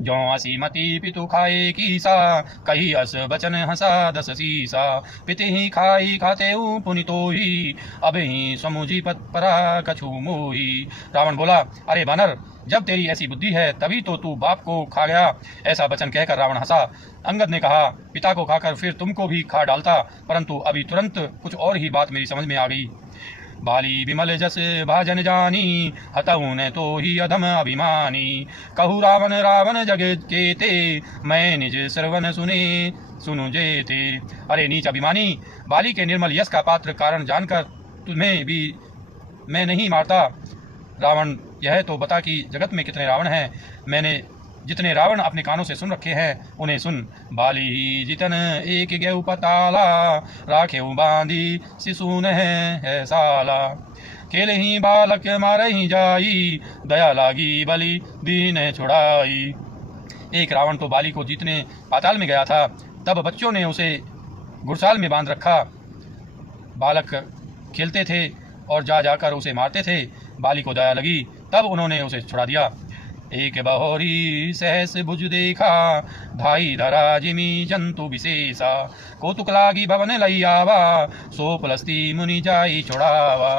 जो असी मती पितु खाए कीसा, कही अस बचन हंसा दस सीसा। पिति ही खाई खाते पुनितो ही, अब ही समुझी पत परा कछु मोही। रावण बोला, अरे बानर, जब तेरी ऐसी बुद्धि है तभी तो तू बाप को खा गया। ऐसा वचन कहकर रावण हंसा। अंगद ने कहा, पिता को खाकर फिर तुमको भी खा डालता, परंतु अभी तुरंत कुछ और ही बात मेरी समझ में आ गई। बाली विमल जस भाजन जानी, हतहु न तो ही अधम अभिमानी। कहु रावण रावण जग केते, मैं निज श्रवण सुनु जेते। अरे नीच अभिमानी, बाली के निर्मल यश का पात्र कारण जानकर तुम्हें भी मैं नहीं मारता। रावण, यह तो बता कि जगत में कितने रावण हैं। मैंने जितने रावण अपने कानों से सुन रखे हैं उन्हें सुन। बाली जितन एक गेहूं पताला, राखे बांधी शिशु है साला। खेले ही बालक मारे ही जाई, दया लागी बलि दीन छुड़ाई। एक रावण तो बाली को जीतने पाताल में गया था, तब बच्चों ने उसे घुड़साल में बांध रखा। बालक खेलते थे और जाकर उसे मारते थे। बाली को दया लगी, तब उन्होंने उसे छुड़ा दिया। एक बहोरी सहस भुज देखा, धाई धरा जिमी जंतु विशेषा। कौतुक लागी भवन लई आवा, सो पुलस्ती मुनि जाई छुड़ावा।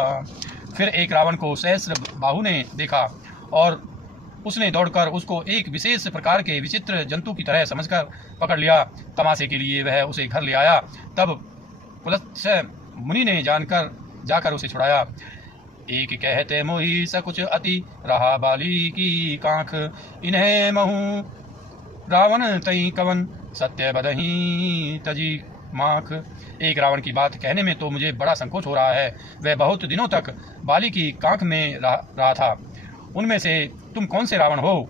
फिर एक रावण को सहस्र बाहु ने देखा और उसने दौड़कर उसको एक विशेष प्रकार के विचित्र जंतु की तरह समझकर पकड़ लिया। तमाशे के लिए वह उसे घर ले आया। तब पुलस्त्य मुनि ने जाकर उसे छुड़ाया। एक कहते मोही सकुच अति, रहा बाली की कांख। इन्हें महू रावण तई कवन, सत्य बदही तजी माख। एक रावण की बात कहने में तो मुझे बड़ा संकोच हो रहा है। वह बहुत दिनों तक बाली की कांख में रहा था। उनमें से तुम कौन से रावण हो?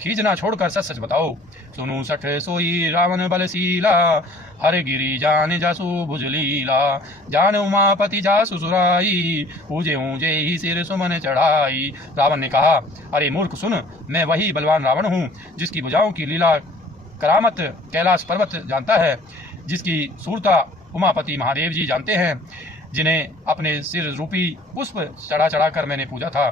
खींचना छोड़कर सच सच बताओ। सुनु सठ सोई रावण बलशीला, हर गिरी जान जासु भुजलीला। जान उमापति जासु सुराई, पूजे ऊंजे ही सिर सुमन चढ़ाई। रावण ने कहा, अरे मूर्ख सुन, मैं वही बलवान रावण हूँ जिसकी भुजाओं की लीला करामत कैलाश पर्वत जानता है, जिसकी सूरता उमापति महादेव जी जानते हैं, जिन्हें अपने सिर रूपी पुष्प चढ़ा चढ़ाकर मैंने पूजा था।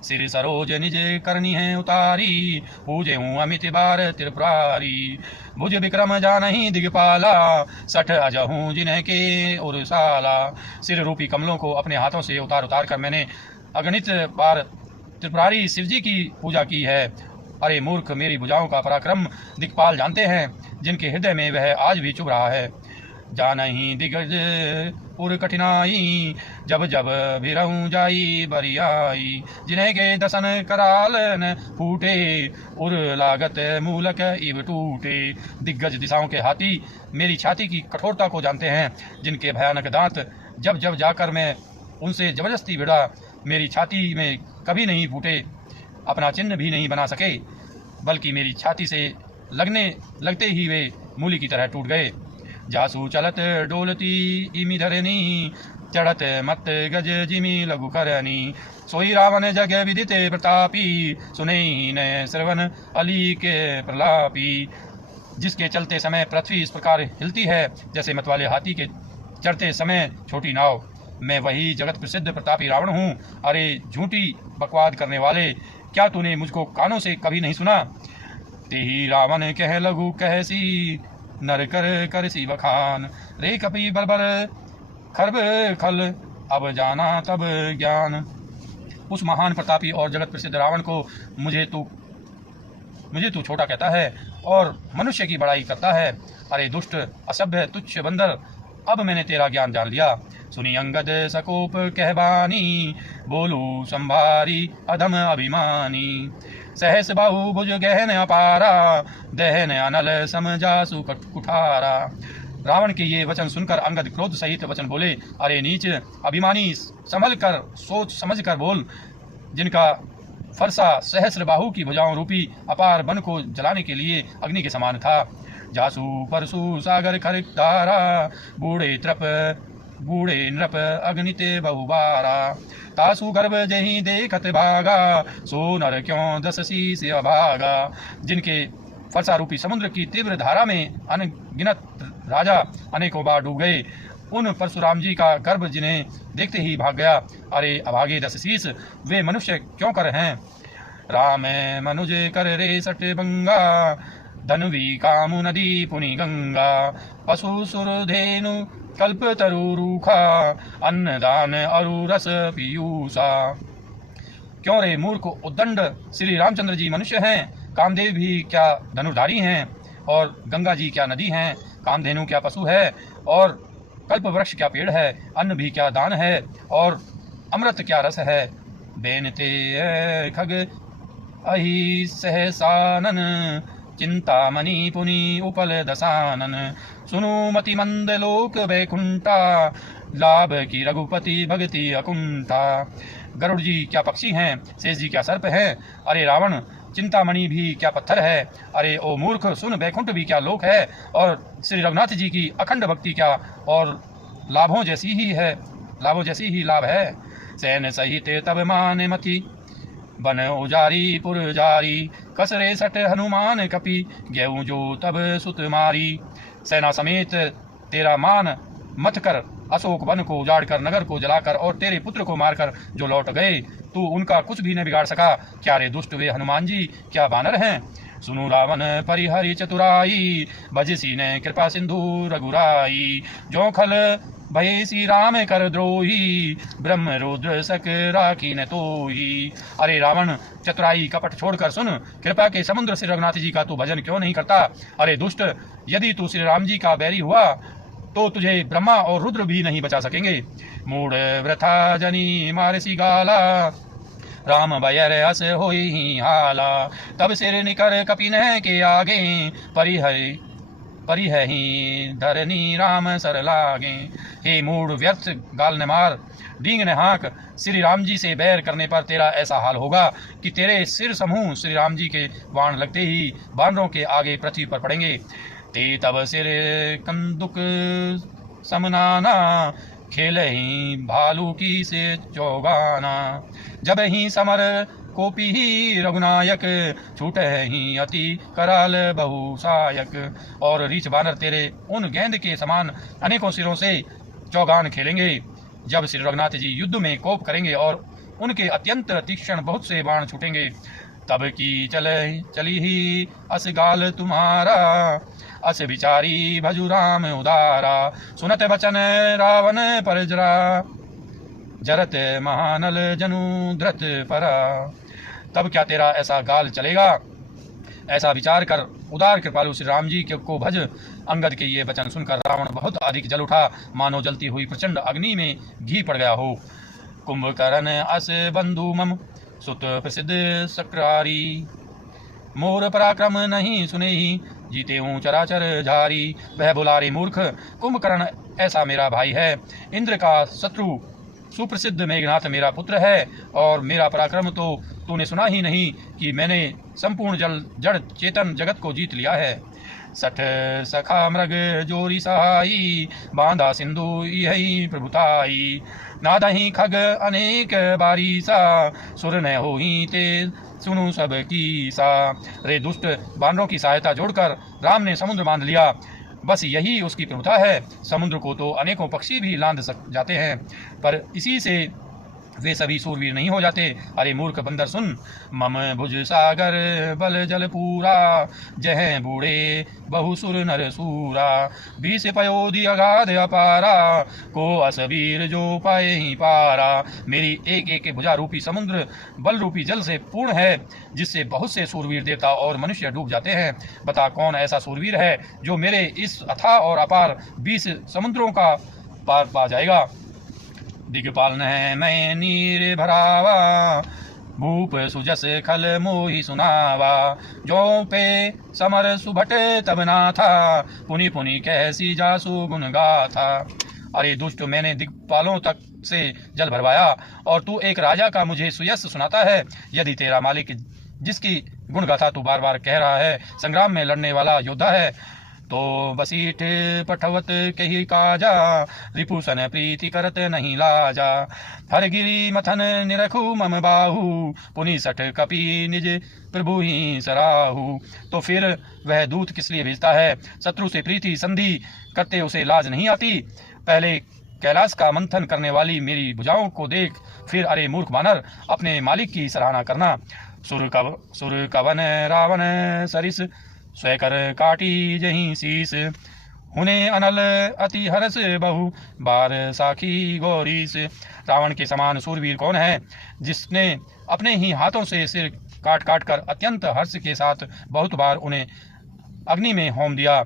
सिर सरोज निज करनी है उतारी, पूजे हूँ अमित बार त्रिपुरारी। भुज विक्रम जानहि दिगपाला, सठ अजहूँ जिन्ह के उर्साला। सिर रूपी कमलों को अपने हाथों से उतार कर मैंने अगणित बार त्रिपुरारी शिवजी की पूजा की है। अरे मूर्ख, मेरी भुजाओं का पराक्रम दिक्पाल जानते हैं, जिनके हृदय में वह आज भी चुभ रहा है। जानहि दिग्गज उर कठिनाई, जब जब भिरऊं जाई बरियाई। जिन्हें के दसन कराल न फूटे, उर लागत मूलक इव टूटे। दिग्गज दिशाओं के हाथी मेरी छाती की कठोरता को जानते हैं, जिनके भयानक दांत जब जब जाकर मैं उनसे जबरदस्ती भिड़ा, मेरी छाती में कभी नहीं फूटे, अपना चिन्ह भी नहीं बना सके, बल्कि मेरी छाती से लगते ही वे मूली की तरह टूट गए। जासु चलत डोलती इमि धरनी, चढ़त मत गज जिमि लघु करनी। सोई रावण जग विदित प्रतापी, सुने न श्रवण अली के प्रलापी। जिसके चलते समय पृथ्वी इस प्रकार हिलती है जैसे मतवाले हाथी के चढ़ते समय छोटी नाव। मैं वही जगत प्रसिद्ध प्रतापी रावण हूँ। अरे झूठी बकवाद करने वाले, क्या तूने मुझको कानों से कभी नहीं सुना? तेही रावण कह लघु कहसी, नर कर सी बखान। रे कपि बलबल खरब खल, अब जाना तब ज्ञान। उस महान प्रतापी और जगत प्रसिद्ध रावण को मुझे तू छोटा कहता है और मनुष्य की बड़ाई करता है। अरे दुष्ट, असभ्य, तुच्छ बंदर, अब मैंने तेरा ज्ञान जान लिया। सुनी अंगद सकोप कहबानी, बोलू संभारी अधम अभिमानी। सहस बाहु भुज गहन अपारा, दहन अनल समजासु कुठारा। रावण के ये वचन सुनकर अंगद क्रोध सहित वचन बोले, अरे नीच अभिमानी, संभल कर सोच समझ कर बोल। जिनका फरसा सहस्र बाहु की भुजाओं रूपी अपार वन को जलाने के लिए अग्नि के समान था। जासु परसु सागर खरितारा, बूढ़े नृप अग्निते बहुबारा। तासु गर्भ जही देखत भागा, सो नर क्यों दस शीस अभागा। जिनके फरसा रूपी समुद्र की तीव्र धारा में अनगिनत राजा अनेकों बार डूब गए, उन परशुराम जी का गर्भ जिन्हें देखते ही भाग गया। अरे अभागे दस शीस, वे मनुष्य क्यों कर हैं? राम मनुज कर रे सट बंगा, धनवी कामु नदी पुनि गंगा, पशु सुर धेनु कल्प तरु रूखा, अन्नदान अरु रस पीयूषा। क्यों रे मूर्ख उद्दंड, श्री रामचंद्र जी मनुष्य हैं, कामदेव भी क्या धनुर्धारी हैं, और गंगा जी क्या नदी हैं, कामधेनु क्या पशु है, और कल्प वृक्ष क्या पेड़ है, अन्न भी क्या दान है, और अमृत क्या रस है। बेनते खग अहि सहसानन, चिंतामणि पुनि उपल दसानन, सुनु मति मंद लोक वैकुंठा, लाभ की रघुपति भगति अकुंठा। गरुड़ जी क्या पक्षी हैं, शेष जी क्या सर्प हैं, अरे रावण चिंतामणि भी क्या पत्थर है, अरे ओ मूर्ख सुन वैकुंठ भी क्या लोक है, और श्री रघुनाथ जी की अखंड भक्ति क्या और लाभों जैसी ही लाभ है। सैन सहित तब मान मति, बन उजारी पुरजारी, कसरे सट हनुमान कपि, गेहूं जो तब सुत मारी। सेना समेत तेरा मान मत कर, अशोक वन को उजाड़कर नगर को जलाकर और तेरे पुत्र को मारकर जो लौट गए, तू उनका कुछ भी न बिगाड़ सका। क्या रे दुष्ट वे हनुमान जी क्या बानर हैं। सुनु रावण परिहरि चतुराई, भजसी ने कृपा सिंधु रघुराई, जो खल भय श्री राम कर द्रोही, ब्रह्म रुद्र सक राखी न तोही। अरे रावण चतुराई कपट छोड़कर सुन, कृपा के समुद्र श्री रघुनाथ जी का तू भजन क्यों नहीं करता। अरे दुष्ट, यदि तू श्री राम जी का बैरी हुआ तो तुझे ब्रह्मा और रुद्र भी नहीं बचा सकेंगे। मूढ़ वृथा जनी मारसी गाला, राम बयर हस होई हाला, तब सिर निकर कपिन के आगे, परिहहि धरनी राम सर लागे। हे मूढ़ व्यर्थ गाल न मार, डींग न हाँक, श्री राम जी से बैर करने पर तेरा ऐसा हाल होगा कि तेरे सिर समूह श्री राम जी के बाण लगते ही बानरों के आगे पृथ्वी पर पड़ेंगे। ते तब सिर कंदुक समनाना, खेल ही भालू की से चौगाना, जब ही समर कोपी ही रघुनायक, छूट ही अति कराल बहुसायक। और रीछ बानर तेरे उन गेंद के समान अनेकों सिरों से चौगान खेलेंगे। जब श्री रघुनाथ जी युद्ध में कोप करेंगे और उनके अत्यंत तीक्ष्ण बहुत से बाण छूटेंगे, तब की चली ही अस गाल तुम्हारा, अस विचारी भजु राम उदारा। सुनत वचन रावण पर जरा, जरत महानल जनु धृत परा। तब क्या तेरा ऐसा गाल चलेगा। ऐसा विचार कर उदार कृपालु श्री राम जी को भज। अंगद के ये वचन सुनकर रावण बहुत अधिक जल उठा, मानो जलती हुई प्रचंड अग्नि में घी पड़ गया हो। कुंभकर्ण अस बंधु मम, सुत प्रसिद्ध सक्रारी, मोर पराक्रम नहीं सुने ही, जीते हूँ चराचर झारी। वह बोला, रे मूर्ख, कुंभकर्ण ऐसा मेरा भाई है, इंद्र का शत्रु, सुप्रसिद्ध मेघनाथ मेरा पुत्र है, और मेरा पराक्रम तो तूने सुना ही नहीं कि मैंने संपूर्ण जड़ चेतन जगत को जीत लिया है। सठ सखा मृग जोरी सहाई, बांधा सिंधु यही प्रभुताई, नादही खग अनेक बारीसा, सुर न होई ते सुनु सब की सा। रे दुष्ट, बानरों की सहायता जोड़कर राम ने समुद्र बांध लिया, बस यही उसकी प्रभुता है। समुद्र को तो अनेकों पक्षी भी लांद जाते हैं, पर इसी से वे सभी सूरवीर नहीं हो जाते। अरे मूर्ख बंदर सुन, मम भुज सागर बल जल पूरा, जह बूढ़े बहुसुर नर सूरा, बीस पयोधि अगाध अपारा, को असबीर जो पाए ही पारा। मेरी एक एक भुजा रूपी समुद्र बल रूपी जल से पूर्ण है, जिससे बहुत से सूरवीर देवता और मनुष्य डूब जाते हैं। बता कौन ऐसा सूरवीर है जो मेरे इस अथाह और अपार 20 समुद्रों का पार पा जाएगा। दिग्पाल न मैं नीर भरावा, भूप सुजस खल मोहि सुनावा, जो पे समर सुभट तब ना था, पुनि पुनि कैसी जासु गुण गाथा। अरे दुष्ट, मैंने दिग्पालों तक से जल भरवाया और तू एक राजा का मुझे सुयस सुनाता है। यदि तेरा मालिक, जिसकी गुण गाथा तू बार बार कह रहा है, संग्राम में लड़ने वाला योद्धा है, तो बसीठ पठवत कही काजा, रिपुसन प्रीति करत नहीं लाजा। हरगिरी मथन निरखु मम बाहु, पुनि सठ कपि निज प्रभु ही सराहु। तो फिर वह दूत किस लिए भेजता है। शत्रु से प्रीति संधि करते उसे लाज नहीं आती। पहले कैलाश का मंथन करने वाली मेरी भुजाओं को देख, फिर अरे मूर्ख बानर, अपने मालिक की सराहना करना। सुर कवन रावण सरिस स्वयकर काटी जहीं शीस हुने अनल अति हरस बहु बार साखी गौरीस। रावण के समान सूरवीर कौन है जिसने अपने ही हाथों से सिर काट काट कर अत्यंत हर्ष के साथ बहुत बार उन्हें अग्नि में होम दिया।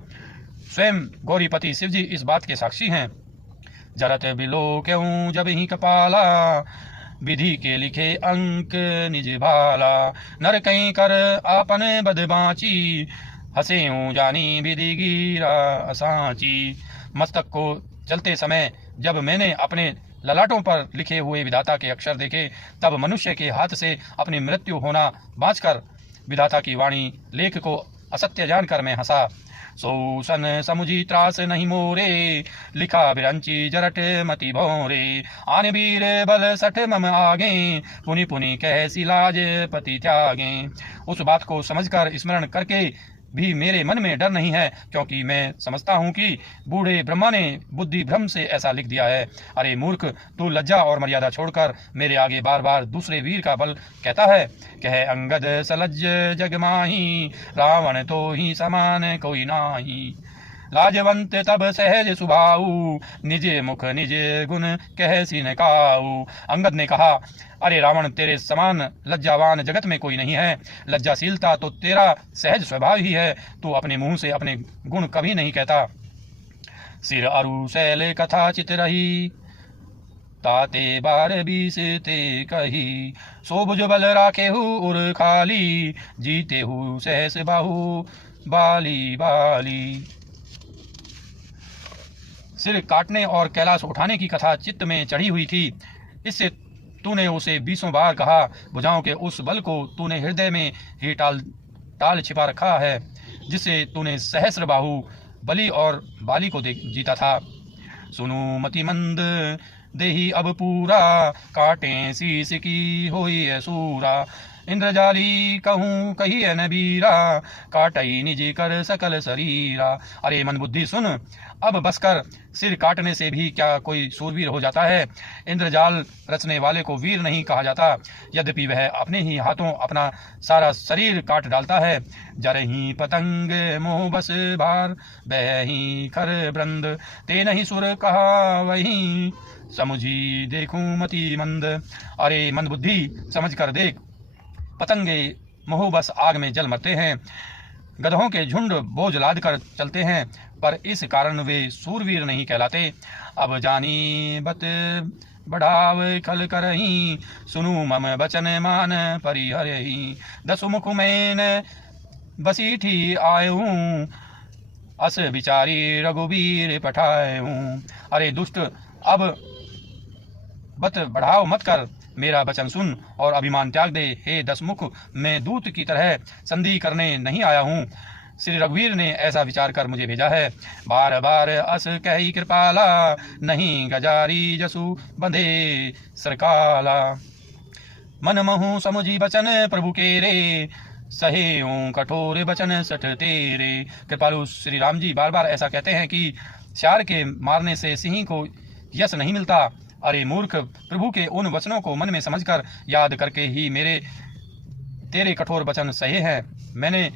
स्वयं गौरीपति शिवजी इस बात के साक्षी हैं। जरत बिलो क्यों जब ही कपाला विधि के लिखे अंक निज भाला नर कहीं कर आपन बदबाची हसे जानी विधि गिरा सांची। मस्तक को चलते समय जब मैंने अपने ललाटों पर लिखे हुए विधाता के अक्षर देखे तब मनुष्य के हाथ से अपनी मृत्यु होना बाँचकर विधाता की वाणी लेख को असत्य जानकर मैं हंसा। सोसन समुझी त्रास नहीं मोरे लिखा बिरंची जरट मति भोरे आने वीर बल सठ मम आगे पुनि पुनि कैसी लाज पति त्यागे। उस बात को समझकर स्मरण करके भी मेरे मन में डर नहीं है क्योंकि मैं समझता हूँ कि बूढ़े ब्रह्मा ने बुद्धि भ्रम से ऐसा लिख दिया है। अरे मूर्ख, तू लज्जा और मर्यादा छोड़कर मेरे आगे बार बार दूसरे वीर का बल कहता है। कह अंगद सलज जग माही रावण तो ही समान कोई नाही लाजवंत तब सहज सुभाऊ निज मुख निज गुण कह सिन काऊ। अंगद ने कहा, अरे रावण, तेरे समान लज्जावान जगत में कोई नहीं है। लज्जाशीलता तो तेरा सहज स्वभाव ही है। तू अपने मुंह से अपने गुण कभी नहीं कहता। सिर अरु शैल कथा चित रही ताते बार बीस ते कही सो भुज बल राखे हु उर खाली जीते हु सहस बाहु बाली बाली। सिर काटने और कैलाश उठाने की कथा चित्त में चढ़ी हुई थी। इससे तूने उसे 20 बार कहा। भुजाओं के उस बल को तूने हृदय में ही टाल छिपा रखा है जिससे तूने सहस्र बाहु बलि और बाली को जीता था। सुनु मति मंद देही अब पूरा काटे शीस की होई सूरा इंद्रजाली कहूँ कही नबीरा काटई निजी कर सकल शरीरा। अरे मन बुद्धि सुन, अब बस कर। सिर काटने से भी क्या कोई सूरवीर हो जाता है? इंद्रजाल रचने वाले को वीर नहीं कहा जाता, यद्यपि वह अपने ही हाथों अपना सारा शरीर काट डालता है। जरही पतंग मोह बस भार बही खर ब्रंद ते नहीं सुर कहा वही समुझी देखूं मति मंद। अरे मंद बुद्धि, समझ कर देख, पतंगे मोह बस आग में जल मरते हैं। गधों के झुंड बोझ लाद कर चलते हैं पर इस कारण वे सूरवीर नहीं कहलाते। अब जानी बत बढ़ाव खल करही सुनु मम बचन मान परिहरही 10 मुख में बसीठी आयूं अस विचारी रघुवीर पठायूं। अरे दुष्ट, अब बत बढ़ाव मत कर, मेरा वचन सुन और अभिमान त्याग दे। हे 10 मुख, मैं दूत की तरह संधि करने नहीं आया हूँ। श्री रघुवीर ने ऐसा विचार कर मुझे भेजा है। बार बार अस कही कृपाला नहीं गजारी जसु बंधे सरकाला मन महु समुझी बचन प्रभु के रे सहे कठोर बचन सठ तेरे। कृपालु श्री राम जी बार बार ऐसा कहते हैं कि श्यार के मारने से सिंह को यश नहीं मिलता। अरे मूर्ख, प्रभु के उन वचनों को मन में समझकर याद करके ही तेरे कठोर वचन सहे हैं। मैंने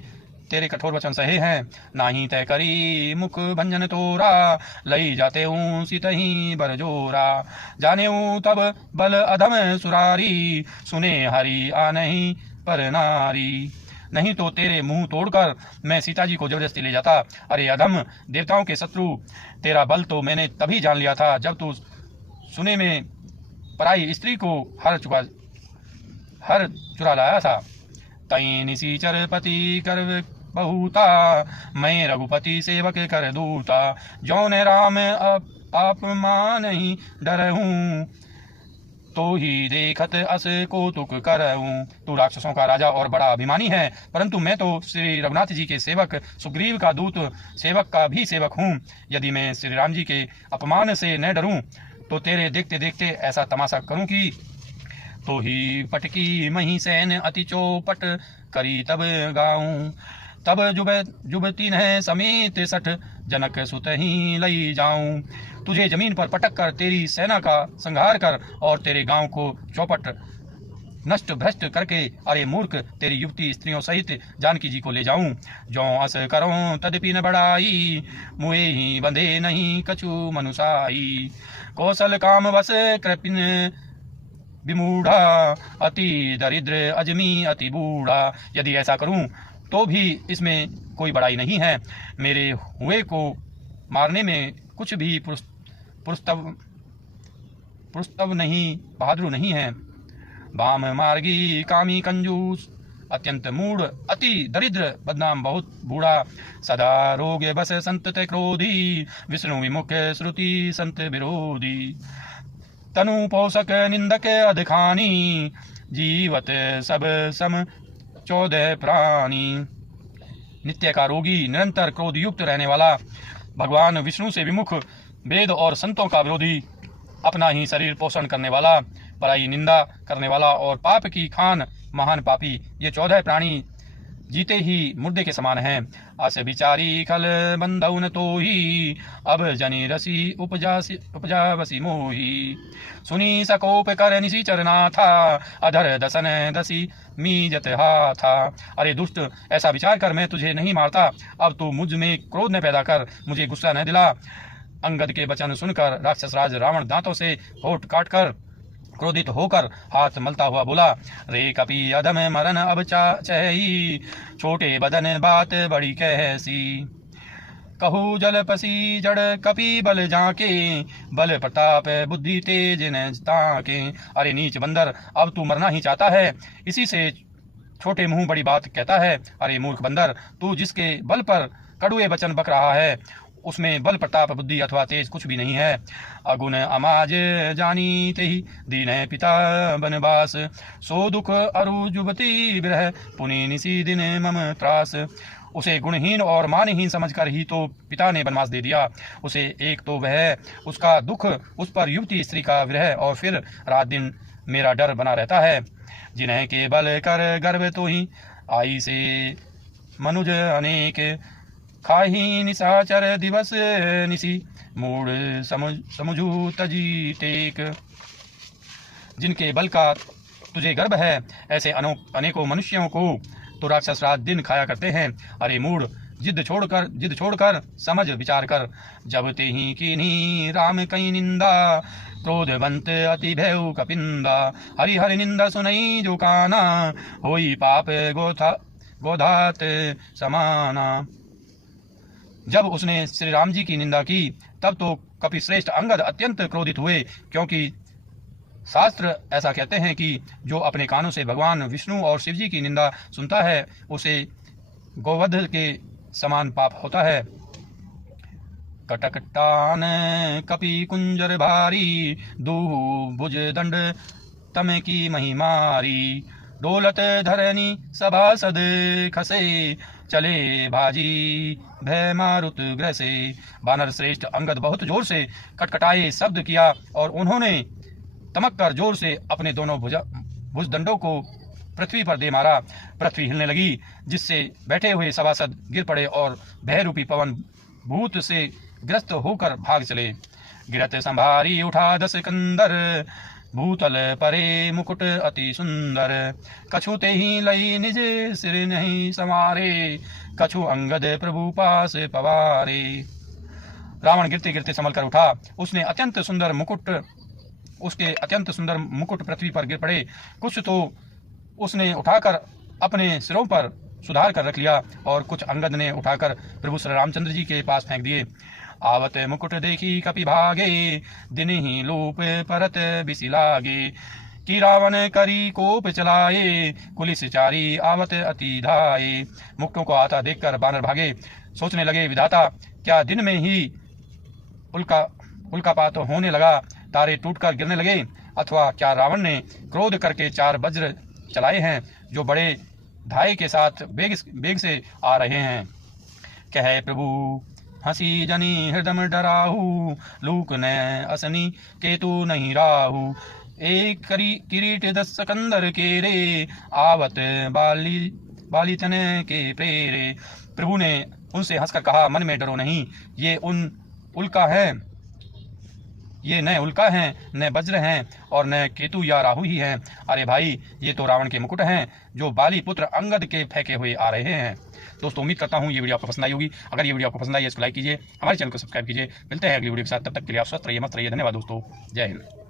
तेरे कठोर वचन सहे हैं। नाही तय करी मुख भंजन तोरा लई जाते हूँ सितही बरजोरा जाने तब बल अधम सुरारी सुने हरि आ नहीं पर नारी। नहीं तो तेरे मुंह तोड़कर मैं सीता जी को जबरदस्ती ले जाता। अरे अधम, देवताओं के शत्रु, तेरा बल तो मैंने तभी जान लिया था जब तू सुने में पराई स्त्री को हर चुरा लाया था। तई निशीचर पति कर बहुता मैं रघुपति सेवक कर दूता जौन राम आप मान ही डरहूं तो ही देखत अस कौतुक करऊं। तू राक्षसों का राजा और बड़ा अभिमानी है, परंतु मैं तो श्री रघुनाथ जी के सेवक सुग्रीव का दूत सेवक का भी सेवक हूँ। यदि मैं श्री राम जी के अपमान से न डरूं तो तेरे देखते देखते ऐसा तमाशा करूं कि तो ही पटकी मही सैन अति चौपट करी तब गाऊं तब जुबती है समेत सठ जनक सुत ही लई जाऊं। तुझे जमीन पर पटक कर तेरी सेना का संहार कर और तेरे गांव को चौपट नष्ट भ्रष्ट करके अरे मूर्ख तेरी युवती स्त्रियों सहित जानकी जी को ले जाऊं। जो अस करूं तदपि न बढ़ाई, मुए ही बंधे नहीं कछु मनुषाई। कौशल काम बस कृपिन विमूढ़ा, अति दरिद्र अजमी अति बूढ़ा। यदि ऐसा करूं तो भी इसमें कोई बड़ाई नहीं है। मेरे हुए को मारने में कुछ भी पुरुस्तव नहीं, बहादुर नहीं है। वाम मार्गी कामी कंजूस, अत्यंत मूढ़ अति दरिद्र बदनाम बहुत बूढ़ा। सदा रोग बस संत क्रोधी, विष्णु विमुख श्रुति संत विरोधी। तनु पोषक निंदक अधिखानी, जीवत सब सम 14 प्राणी। नित्य का रोगी, निरंतर क्रोध युक्त रहने वाला, भगवान विष्णु से विमुख, वेद और संतों का विरोधी, अपना ही शरीर पोषण करने वाला, पराई निंदा करने वाला और पाप की खान महान पापी, ये 14 प्राणी जीते ही मुर्दे के समान हैं। अस विचारी खल बंधौ तो ही, अब जनि रसी उपजा बसी मोही। सुनी सकोप कर निशी चरना था, अधर दसन दसी मीजत था। अरे दुष्ट, ऐसा विचार कर मैं तुझे नहीं मारता, अब तू मुझ में क्रोध न पैदा कर, मुझे गुस्सा न दिला। अंगद के वचन सुनकर राक्षस राज रावण दांतों से होठ काट कर क्रोधित होकर हाथ मलता हुआ बोला, रे कपि अधम मरन अब चही, छोटे बदन बात बड़ी कैसी। कहू जल पसी जड़ कपि बल जाके, बल प्रताप बुद्धि तेज न ताके। अरे नीच बंदर, अब तू मरना ही चाहता है, इसी से छोटे मुंह बड़ी बात कहता है। अरे मूर्ख बंदर, तू जिसके बल पर कड़ुए वचन बक रहा है, उसमें बल प्रताप बुद्धि अथवा तेज कुछ भी नहीं है। अगुण अमाज जानी तेहि, दीन पिता बनवास। सो दुख अरु जुबती विरह, पुनि निसी दिन मम त्रास। उसे गुणहीन और मानहीन समझकर ही तो पिता ने वनवास दे दिया। उसे एक तो वह उसका दुख, उस पर युवती स्त्री का विरह, और फिर रात दिन मेरा डर बना रहता है। जिन्हें के बल कर गर्व तो ही, आई से मनुज अनेक। खाही निशाचर दिवस निसी, मूड समझू तजी टेक। जिनके बल का तुझे गर्व है, ऐसे अनेकों मनुष्यों को तो राक्षस रात दिन खाया करते हैं। अरे मूढ़, जिद छोड़कर समझ विचार कर। जब ते ही कीन्ही राम कई निंदा, क्रोधवंत अति भयउ कपिंदा। हरि हरि निंदा सुनई जो काना, होई पाप गोधात समाना। जब उसने श्री राम जी की निंदा की, तब तो कपिश्रेष्ठ अंगद अत्यंत क्रोधित हुए, क्योंकि शास्त्र ऐसा कहते हैं कि जो अपने कानों से भगवान विष्णु और शिव जी की निंदा सुनता है, उसे गोवध के समान पाप होता है। कटकटान कपि कुंजर भारी, दूहु भुज दंड तम की महिमारी। डोलत धरनी सभासद खसे, चले भाजी भय मारुत ग्रसे। वानर श्रेष्ठ अंगद बहुत जोर से कटकटाए शब्द किया, और उन्होंने तमक कर जोर से अपने दोनों भुजदंडों को पृथ्वी पर दे मारा। पृथ्वी हिलने लगी, जिससे बैठे हुए सभासद गिर पड़े और भय रूपी पवन भूत से ग्रस्त होकर भाग चले। गिरत संभारी उठा 10 कंदर, भूतल परे मुकुट अति सुंदर। कछु ते ही लई निज सिर नहीं संवारे, कछु अंगद प्रभु पास पवारे। रावण गिरते गिरते संभल कर उठा। उसके अत्यंत सुंदर मुकुट पृथ्वी पर गिर पड़े। कुछ तो उसने उठाकर अपने सिरों पर सुधार कर रख लिया, और कुछ अंगद ने उठाकर प्रभु श्री रामचंद्र जी के पास फेंक दिए। आवत मुकुट देखी कपि भागे, दिन ही लोप परत बिसिलागे। कि रावण करी कोप चलाए, कुलिस चारी आवत अति धाये। मुकुटों को आता देखकर बानर भागे। सोचने लगे, विधाता, क्या दिन में ही उल्कापात होने लगा, तारे टूटकर गिरने लगे, अथवा क्या रावण ने क्रोध करके 4 वज्र चलाए हैं, जो बड़े धाये के साथ बेग से आ रहे हैं। कहे प्रभु हंसी जनी हृदय डराहू, लूक न असनी केतु नहीं राहू। एक किरीट 10 सकंदर के रे, आवत बालिचन के प्रेरे। प्रभु ने उनसे हंसकर कहा, मन में डरो नहीं, ये ये न उल्का हैं, न वज्र हैं और न केतु या राहु ही हैं। अरे भाई, ये तो रावण के मुकुट हैं जो बाली पुत्र अंगद के फेंके हुए आ रहे हैं। दोस्तों, उम्मीद करता हूँ ये वीडियो आपको पसंद आई होगी। अगर ये वीडियो आपको पसंद आई है इसको लाइक कीजिए, हमारे चैनल को सब्सक्राइब कीजिए। मिलते हैं अगली वीडियो के साथ, तब तक के लिए आप स्वस्थ रहिए, मस्त रहिए। धन्यवाद दोस्तों, जय हिंद।